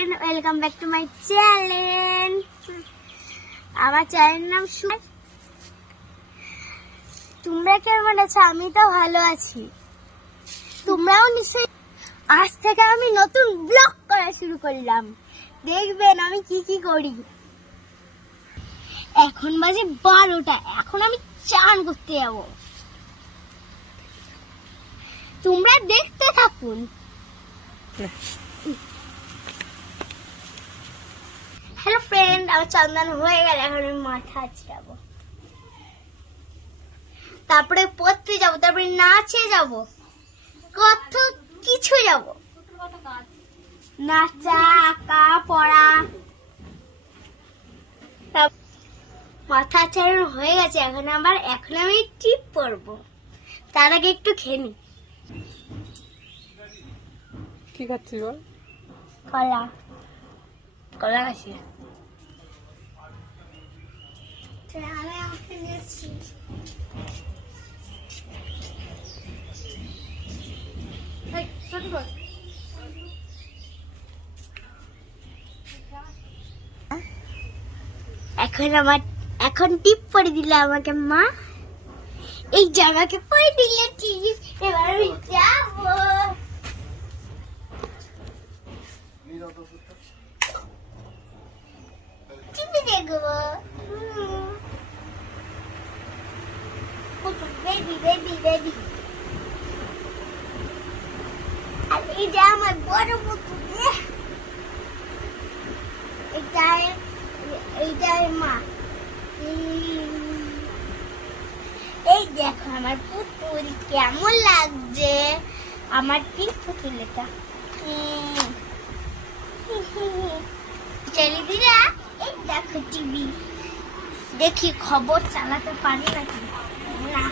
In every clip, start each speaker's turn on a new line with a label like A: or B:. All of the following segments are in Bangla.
A: Friend welcome back to my channel আমার চ্যানেলের নাম সু তোমরা কেমন আছো? আমি তো ভালো আছি। তোমরাও নিশ্চয়ই আজ থেকে আমি নতুন ব্লগ করা শুরু করলাম। দেখবেন আমি কি কি করি। এখন বাজে বারোটা। এখন আমি চান করতে যাব। তোমরা দেখতে থাকুন হ্যালো ফ্রেন্ড আমার চন্দন হয়ে গেল এখন আমি মাথা আছড়াবো তারপরে পড়তে যাব তারপরে নাচে যাব। কত কিছু যাব। নাচা আঁকা পড়া। মাথা আছড়ানো হয়ে গেছে এখন আবার এখন আমি টিপ পরবো তার আগে একটু খেয়ে নি।
B: কি খাচ্ছিস বল
A: কলা। কলা গাছি এখন আমার, এখন টিপ পরে দিলে আমাকে মা। এই জামাকে পরে দিলে টিপ, এবার আমি যাব। টিভি দেখব। পুতুল ইয়ে। এই দেখো আমার পুতুল কেমন লাগছে। আমার পুতুল এটা। এই দেখো টিভি। দেখি খবর চালাতে পারি নাকি? না।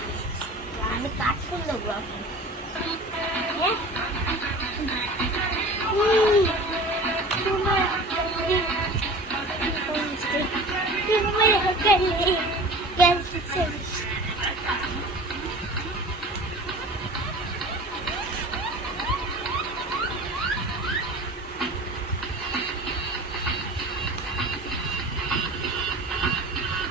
A: আমি কাজ করল হ্যাঁ?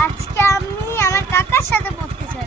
A: আজকে আমি আমার কাকার সাথে পড়তে চাই